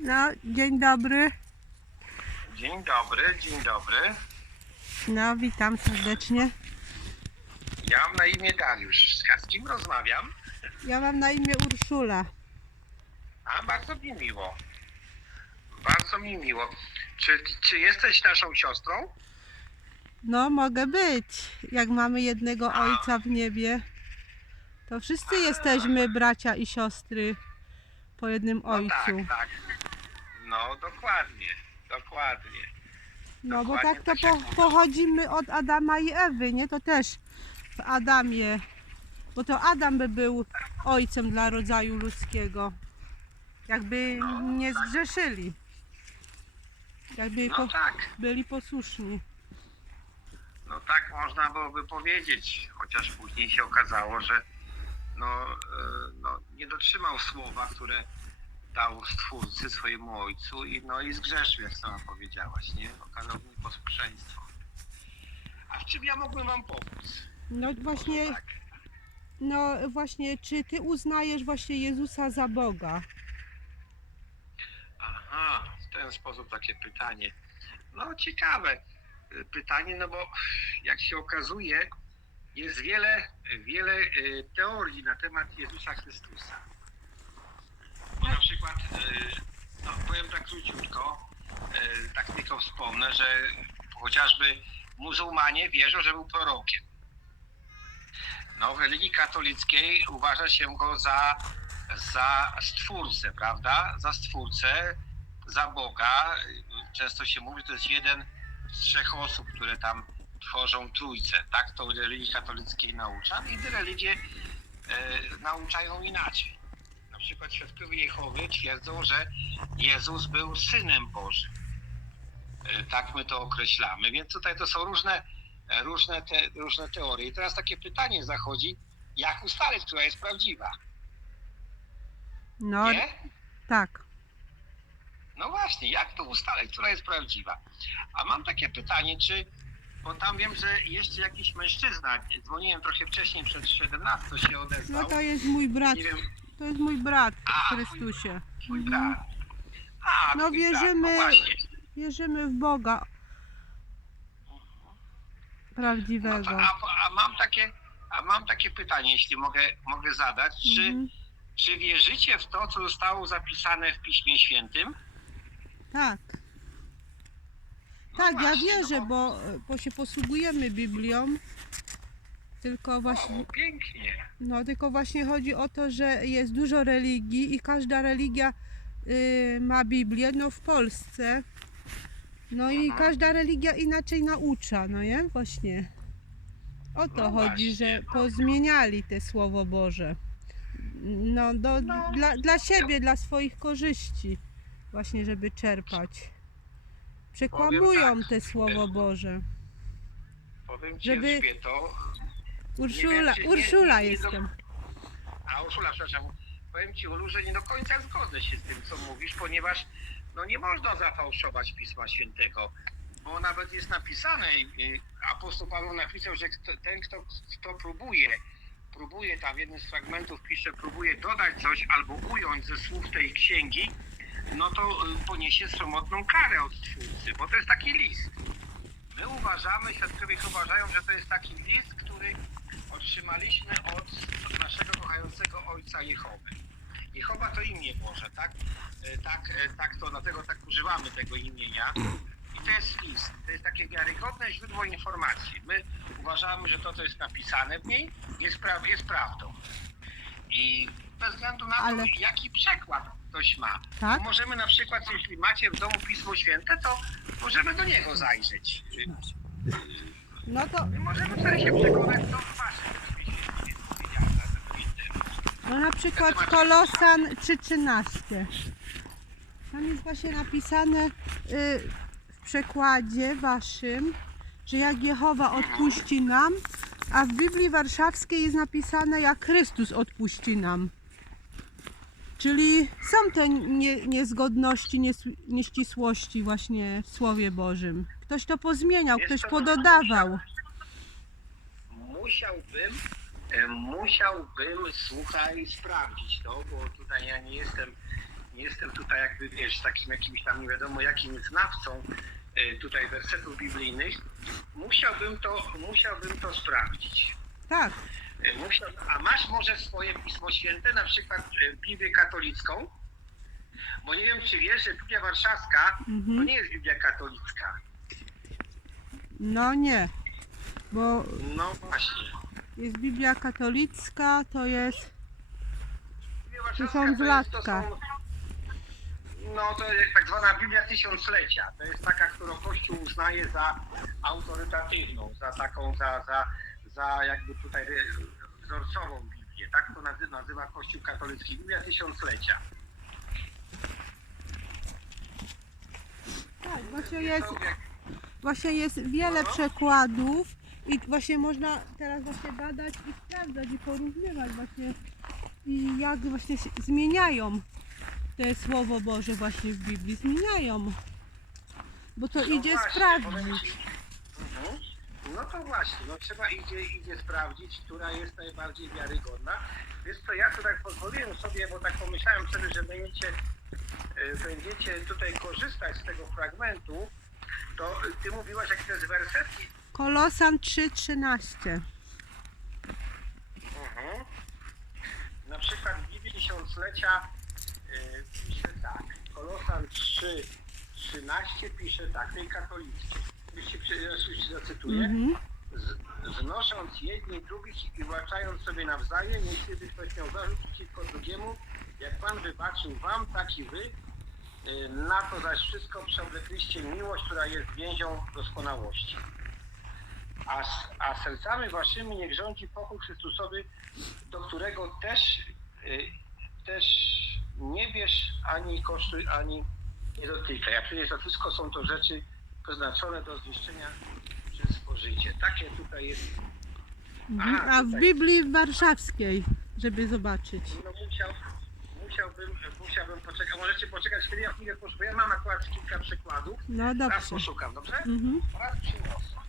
No, dzień dobry. Dzień dobry, dzień dobry. No, witam serdecznie. Ja mam na imię Dariusz. Z kim rozmawiam? Ja mam na imię Urszula. A bardzo mi miło. Bardzo mi miło. Czy, czy jesteś naszą siostrą? No, mogę być. Jak mamy jednego ojca w niebie, to wszyscy jesteśmy bracia i siostry po jednym No ojcu. tak, tak. No dokładnie, dokładnie. No, bo dokładnie tak to tak jak po, mówisz. pochodzimy od Adama i Ewy, nie? To też w Adamie. Bo to Adam by był ojcem dla rodzaju ludzkiego. Jakby nie zgrzeszyli. Jakby No po, tak, byli posłuszni. no tak można byłoby powiedzieć. Chociaż później się okazało, że no, e, no, nie dotrzymał słowa, które dał Stwórcy swojemu ojcu i, no, i zgrzeszył, jak sama powiedziałaś, nie? Okazał mu posłuszeństwo. A w czym ja mógłbym wam pomóc? No właśnie, Tak. no właśnie, czy ty uznajesz właśnie Jezusa za Boga? Aha, w ten sposób takie pytanie. No ciekawe y, pytanie, no bo jak się okazuje, jest wiele, wiele y, teorii na temat Jezusa Chrystusa. Przykład, y, no powiem tak króciutko, y, tak tylko wspomnę, że chociażby muzułmanie wierzą, że był prorokiem. No w religii katolickiej uważa się go za za stwórcę, prawda? Za stwórcę, za Boga. Często się mówi, że to jest jeden z trzech osób, które tam tworzą trójcę. Tak to religii katolickiej naucza. Inne religie e, nauczają inaczej. Na przykład świadkowie Jehowy twierdzą, że Jezus był synem Bożym. E, tak my to określamy. Więc tutaj to są różne, e, różne, te, różne teorie. I teraz takie pytanie zachodzi, jak ustalić, która jest prawdziwa? No, Nie? tak. No właśnie, jak to ustalać, która jest prawdziwa? A mam takie pytanie, czy, bo tam wiem, że jeszcze jakiś mężczyzna, dzwoniłem trochę wcześniej, przed 17 się No odezwał. to jest mój brat. Nie wiem, To jest mój brat w Chrystusie. mój Mhm. brat. A, No twój brat, wierzymy- No właśnie. Wierzymy w Boga No prawdziwego. to, a, a, mam takie, a mam takie pytanie, jeśli mogę, mogę zadać. Czy, Mhm. czy wierzycie w to, co zostało zapisane w Piśmie Świętym? Tak. No Tak, ja właśnie, wierzę, no bo, bo się posługujemy Biblią. Tylko właśnie, O, pięknie. no, tylko właśnie chodzi o to, że jest dużo religii i każda religia y, ma Biblię, no w Polsce. No i każda religia inaczej naucza, no nie? Właśnie. O to No chodzi, właśnie. że pozmieniali te Słowo Boże. No, do, No. Dla, dla siebie, dla swoich korzyści. Właśnie, żeby czerpać. Przekłamują tak, te Słowo Boże. Powiem ci, Żeby- Elżbieto, Urszula, nie- Urszula nie- nie jestem. A Urszula, przepraszam, powiem Ci Ulu, że nie do końca zgodzę się z tym, co mówisz, ponieważ no nie można zafałszować Pisma Świętego, bo nawet jest napisane, apostoł Paweł napisał, że ten, kto, kto próbuje, próbuje tam w jednym z fragmentów pisze, próbuje dodać coś albo ująć ze słów tej księgi, no to y, poniesie sromotną karę od Twórcy, bo to jest taki list. My uważamy, świadkowie uważają, że to jest taki list, który otrzymaliśmy od naszego kochającego Ojca Jehowy. Jehowa to imię Boże, tak? E, Tak, e, tak to, dlatego tak używamy tego imienia. I to jest list, to jest takie wiarygodne źródło informacji. My uważamy, że to, co jest napisane w niej, jest, pra- jest prawdą. I bez względu na Ale- to, jaki przekład ktoś ma, Tak? możemy na przykład, jeśli macie w domu Pismo Święte, to możemy do niego zajrzeć. No to My możemy wtedy się przekonać, co no na przykład Kolosan 3.13. Tam jest właśnie napisane y, w przekładzie waszym, że jak Jehowa odpuści nam, a w Biblii Warszawskiej jest napisane jak Chrystus odpuści nam. Czyli są te nie, niezgodności, nies, nieścisłości właśnie w Słowie Bożym. Ktoś to pozmieniał, ktoś to pododawał. Musiałbym, e, musiałbym, słuchaj, sprawdzić to, bo tutaj ja nie jestem nie jestem tutaj jakby, wiesz, takim jakimś tam nie wiadomo jakim znawcą y, tutaj wersetów biblijnych, musiałbym to, musiałbym to sprawdzić. Tak. Musiał, a masz może swoje Pismo Święte, na przykład y, Biblię katolicką? Bo nie wiem, czy wiesz, że Biblia Warszawska to Mhm. nie jest Biblia katolicka. No nie. Bo No właśnie. jest Biblia katolicka, to jest. To to są- No to jest tak zwana Biblia Tysiąclecia. To jest taka, którą Kościół uznaje za autorytatywną, za taką, za, za, za jakby tutaj wzorcową Biblię. Tak to nazywa, nazywa Kościół katolicki. Biblia Tysiąclecia. Tak, właśnie jest, właśnie jest wiele No. przekładów i właśnie można teraz właśnie badać i sprawdzać i porównywać właśnie i jak właśnie się zmieniają te Słowo Boże właśnie w Biblii. Zmieniają. Bo to No idzie właśnie, sprawdzić. No to właśnie, no trzeba idzie, idzie sprawdzić, która jest najbardziej wiarygodna. Wiesz co, ja to tak pozwoliłem sobie, bo tak pomyślałem sobie, że będziecie, e, będziecie tutaj korzystać z tego fragmentu, to ty mówiłaś, jak to jest werset? Kolosan 3,13. Mhm. Na przykład w Biblii Tysiąclecia e, pisze tak, Kolosan 3, 13 pisze tak, tej katolickiej. Się zacytuję. Mhm. Z, znosząc jedni drugich i ułatwiając sobie nawzajem, jeśli by ktoś miał zarzut przeciwko drugiemu, jak Pan wybaczył wam, tak i wy. Y, Na to zaś wszystko przeoblekliście miłość, która jest więzią doskonałości. A, a sercami waszymi niech rządzi pokój Chrystusowy, do którego też, y, też nie bierz ani kosztuj, ani nie dotykaj. A przecież to wszystko są to rzeczy przeznaczone do zniszczenia spożycie. Takie tutaj jest. Mhm. Aha, A w tutaj. Biblii warszawskiej, żeby zobaczyć. No musiał, musiałbym, musiałbym poczekać. Możecie poczekać chwilę, ja chwilę poszukuję. Ja mam akurat kilka przykładów. No Raz dobrze. poszukam, dobrze? Mhm. Raz przyniosę.